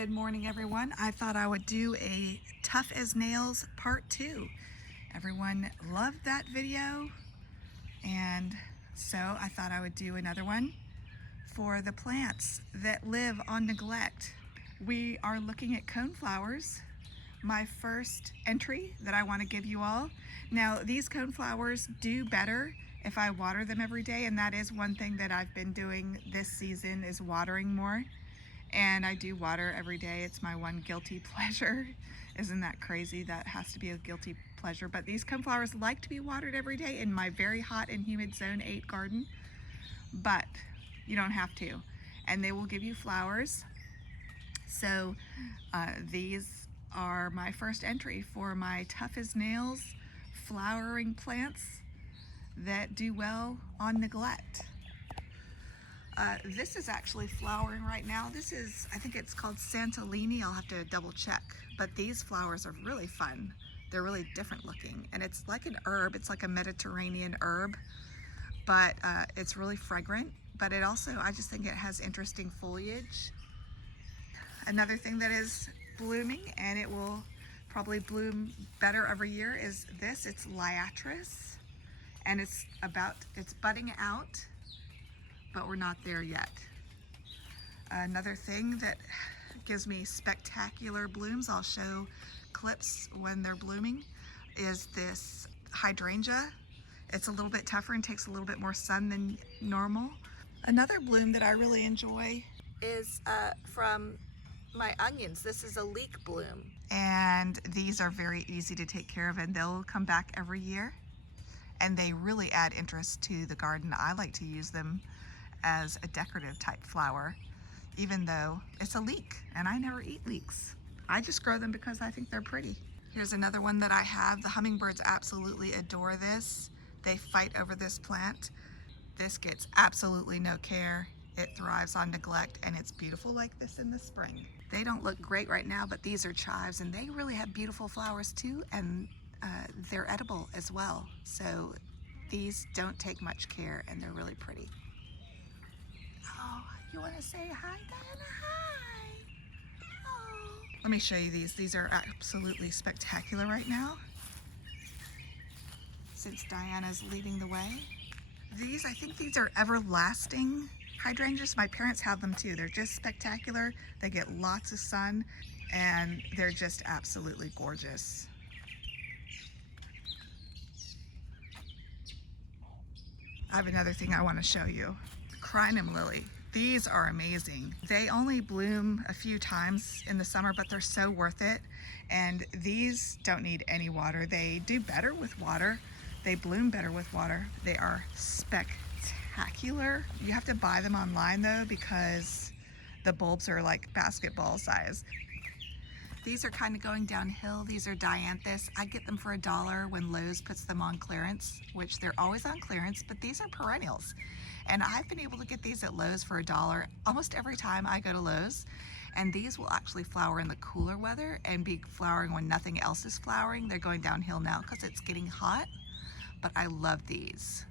Good morning, everyone. I thought I would do a Tough as Nails part 2. Everyone loved that video, and so I thought I would do another one for the plants that live on neglect. We are looking at coneflowers, my first entry that I want to give you all. Now, these coneflowers do better if I water them every day, and that is one thing that I've been doing this season, is watering more. And I do water every day. It's my one guilty pleasure. Isn't that crazy? That has to be a guilty pleasure. But these coneflowers like to be watered every day in my very hot and humid zone 8 garden. But you don't have to. And they will give you flowers. So these are my first entry for my Tough as Nails flowering plants that do well on neglect. This is actually flowering right now. This is, I think it's called Santolini. I'll have to double check. But these flowers are really fun. They're really different looking. And it's like an herb. It's like a Mediterranean herb. But it's really fragrant. But it also, I just think it has interesting foliage. Another thing that is blooming, and it will probably bloom better every year, is this. It's Liatris. And it's budding out, but we're not there yet. Another thing that gives me spectacular blooms, I'll show clips when they're blooming, is this hydrangea. It's a little bit tougher and takes a little bit more sun than normal. Another bloom that I really enjoy is from my onions. This is a leek bloom. And these are very easy to take care of, and they'll come back every year. And they really add interest to the garden. I like to use them as a decorative type flower, even though it's a leek, and I never eat leeks. I just grow them because I think they're pretty. Here's another one that I have. The hummingbirds absolutely adore this. They fight over this plant. This gets absolutely no care. It thrives on neglect, and it's beautiful like this in the spring. They don't look great right now, but these are chives, and they really have beautiful flowers too, and they're edible as well. So these don't take much care, and they're really pretty. Oh, you want to say hi, Diana? Hi. Oh. Let me show you these. These are absolutely spectacular right now, since Diana's leading the way. These, I think these are everlasting hydrangeas. My parents have them too. They're just spectacular. They get lots of sun, and they're just absolutely gorgeous. I have another thing I want to show you. Crinum lily. These are amazing. They only bloom a few times in the summer, but they're so worth it. And these don't need any water. They do better with water. They bloom better with water. They are spectacular. You have to buy them online though, because the bulbs are like basketball size. These are kind of going downhill. These are dianthus. I get them for $1 when Lowe's puts them on clearance, which they're always on clearance, but these are perennials. And I've been able to get these at Lowe's for $1 almost every time I go to Lowe's. And these will actually flower in the cooler weather and be flowering when nothing else is flowering. They're going downhill now because it's getting hot, but I love these.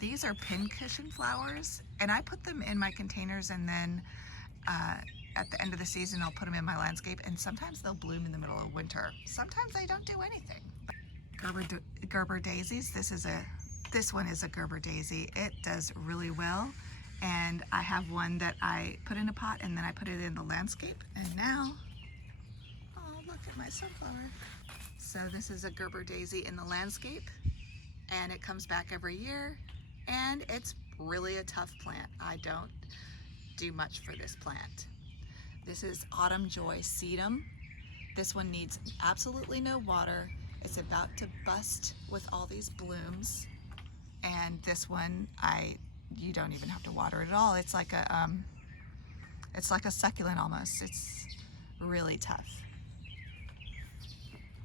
These are pincushion flowers, and I put them in my containers, and then at the end of the season, I'll put them in my landscape, and sometimes they'll bloom in the middle of winter. Sometimes they don't do anything. Gerber daisies. This one is a Gerber daisy. It does really well, and I have one that I put in a pot, and then I put it in the landscape, and now, oh, look at my sunflower. So this is a Gerber daisy in the landscape, and it comes back every year, and it's really a tough plant. I don't do much for this plant. This is Autumn Joy sedum. This one needs absolutely no water. It's about to bust with all these blooms. And this one, you don't even have to water it at all. It's like a succulent almost. It's really tough.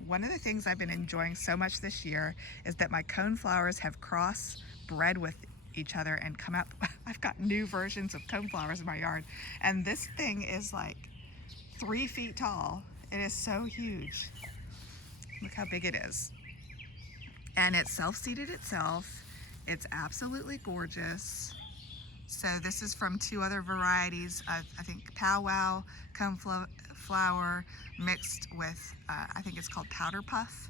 One of the things I've been enjoying so much this year is that my coneflowers have crossbred with each other and come out. I've got new versions of coneflowers in my yard, and this thing is like 3 feet tall. It is so huge. Look how big it is. And it self-seeded itself. It's absolutely gorgeous. So this is from two other varieties. I think powwow, coneflower mixed with, I think it's called powder puff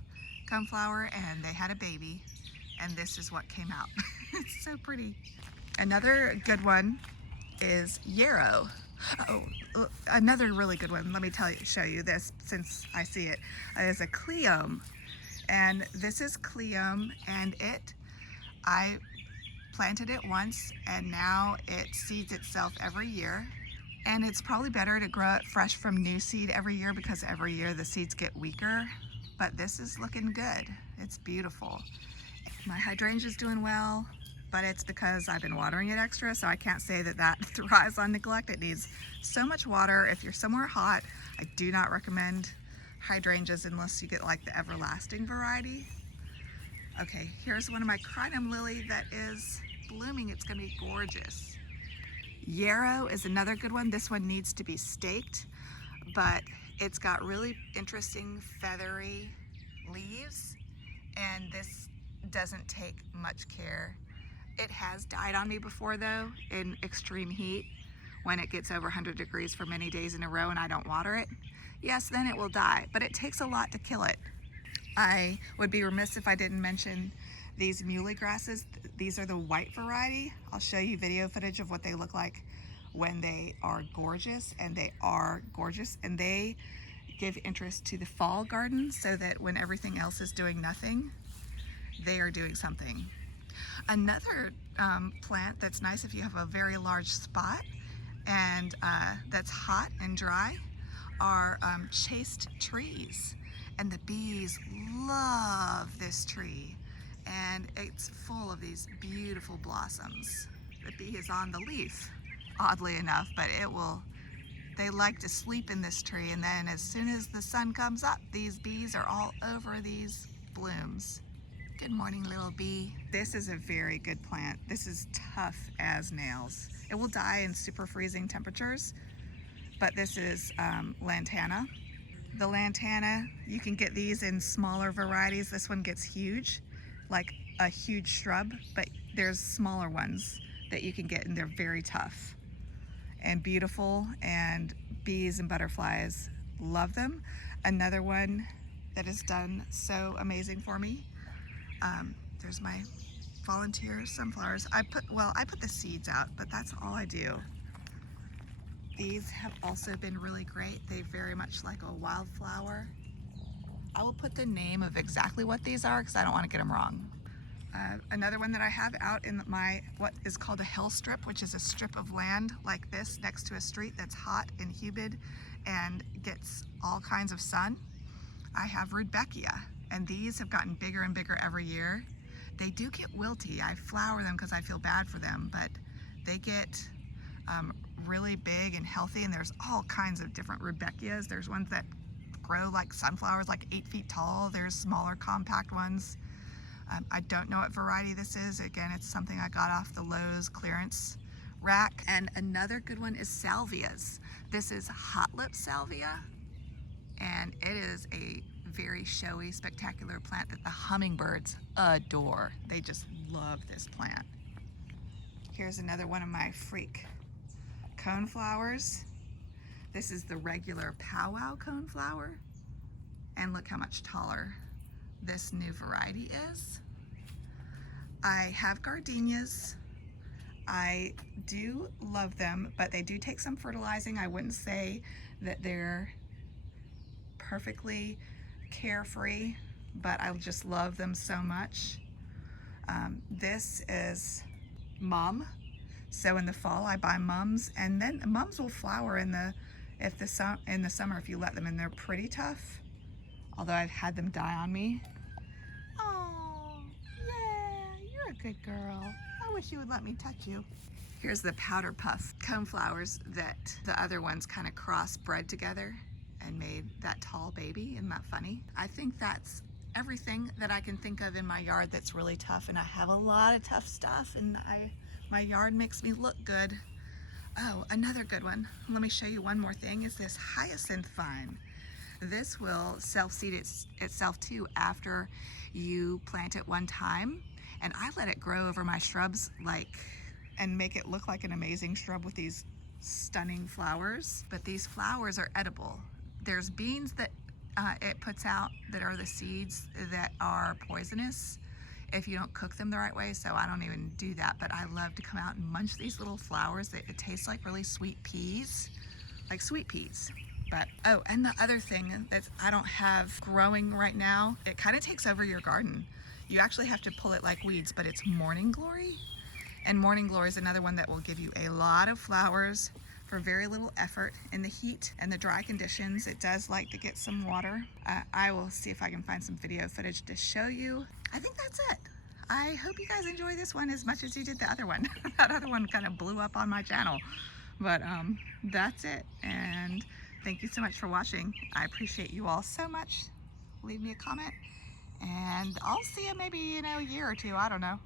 coneflower, and they had a baby, and this is what came out. It's so pretty. Another good one is Yarrow. Oh, another really good one. Let me show you this since I see it. Is a Cleo, and this is Cleo, and I planted it once, and now it seeds itself every year. And it's probably better to grow it fresh from new seed every year because every year the seeds get weaker. But this is looking good. It's beautiful. My hydrangea's doing well, but it's because I've been watering it extra, so I can't say that that thrives on neglect. It needs so much water. If you're somewhere hot, I do not recommend hydrangeas unless you get like the everlasting variety. Okay, here's one of my crinum lily that is blooming. It's gonna be gorgeous. Yarrow is another good one. This one needs to be staked, but it's got really interesting feathery leaves, and this doesn't take much care. It has died on me before though, in extreme heat, when it gets over 100 degrees for many days in a row and I don't water it. Yes, then it will die, but it takes a lot to kill it. I would be remiss if I didn't mention these muley grasses. These are the white variety. I'll show you video footage of what they look like when they are gorgeous, and they are gorgeous, and they give interest to the fall garden so that when everything else is doing nothing, they are doing something. Another plant that's nice if you have a very large spot and that's hot and dry are chased trees. And the bees love this tree, and it's full of these beautiful blossoms. The bee is on the leaf, oddly enough, but they like to sleep in this tree, and then as soon as the sun comes up, these bees are all over these blooms. Good morning, little bee. This is a very good plant. This is tough as nails. It will die in super freezing temperatures, but this is Lantana. The Lantana, you can get these in smaller varieties. This one gets huge, like a huge shrub, but there's smaller ones that you can get, and they're very tough and beautiful, and bees and butterflies love them. Another one that has done so amazing for me, there's my volunteer sunflowers. I put the seeds out, but that's all I do. These have also been really great. They very much like a wildflower. I will put the name of exactly what these are because I don't want to get them wrong. Another one that I have out in what is called a hill strip, which is a strip of land like this next to a street that's hot and humid and gets all kinds of sun. I have Rudbeckia, and these have gotten bigger and bigger every year. They do get wilty. I flower them because I feel bad for them, but they get really big and healthy, and there's all kinds of different Rudbeckias. There's ones that grow like sunflowers, like 8 feet tall. There's smaller, compact ones. I don't know what variety this is. Again, it's something I got off the Lowe's clearance rack. And another good one is Salvias. This is hot lip salvia, and it is a very showy, spectacular plant that the hummingbirds adore. They just love this plant. Here's another one of my freak coneflowers. This is the regular powwow coneflower, and look how much taller this new variety is. I have gardenias. I do love them, but they do take some fertilizing. I wouldn't say that they're perfectly carefree, but I just love them so much. This is mum. So in the fall I buy mums, and then mums will flower in the summer if you let them, and they're pretty tough. Although I've had them die on me. Oh, yeah, you're a good girl. I wish you would let me touch you. Here's the powder puff coneflowers that the other ones kind of crossbred together and made that tall baby. Isn't that funny? I think that's everything that I can think of in my yard that's really tough, and I have a lot of tough stuff, and my yard makes me look good. Oh, another good one. Let me show you one more thing, is this hyacinth vine. This will self-seed itself too after you plant it one time, and I let it grow over my shrubs like and make it look like an amazing shrub with these stunning flowers. But these flowers are edible. There's beans that it puts out that are the seeds that are poisonous if you don't cook them the right way, so I don't even do that. But I love to come out and munch these little flowers. It tastes like really sweet peas, like sweet peas. But oh, and the other thing that I don't have growing right now, it kind of takes over your garden. You actually have to pull it like weeds, but it's morning glory. And morning glory is another one that will give you a lot of flowers for very little effort. In the heat and the dry conditions, it does like to get some water. I will see if I can find some video footage to show you. I think that's it. I hope you guys enjoy this one as much as you did the other one. That other one kind of blew up on my channel. But that's it. And thank you so much for watching. I appreciate you all so much. Leave me a comment. And I'll see you maybe in a year or two. I don't know.